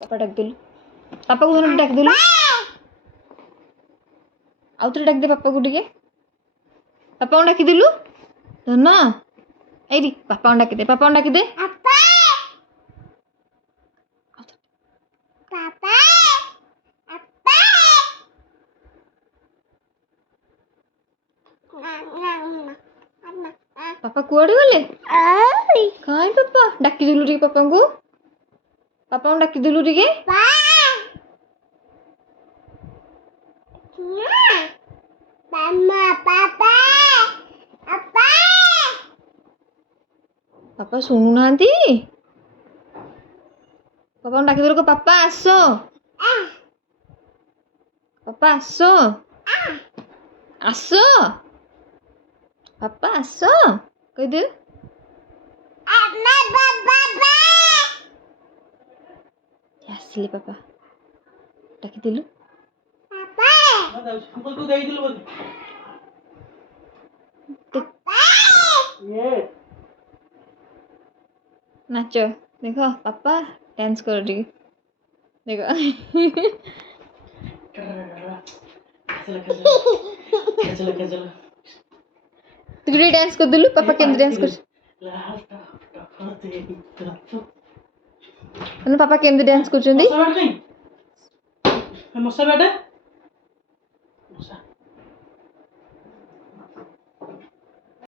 पापा डाक देलु पापा को धन डाक देलु आउ थे डाक दे पापा को टिके पापा को डाकी देलु धन एरी पापा को डाकी दे पापा को डाकी दे पापा कुआड़े गले कहीं पापा डाकी देलु टिके पापा को डाकी देलु टिके पापा सुनु नांती पापा को डाकी देलु को पापा आसो पापा आसो आसो पापा आसो कह दे आसिले पापा डाकी देलु नाच देखो पापा डांस करो टी देखो तू भी डांस कर देलु पापा केम डांस कर पापा केम डांस कर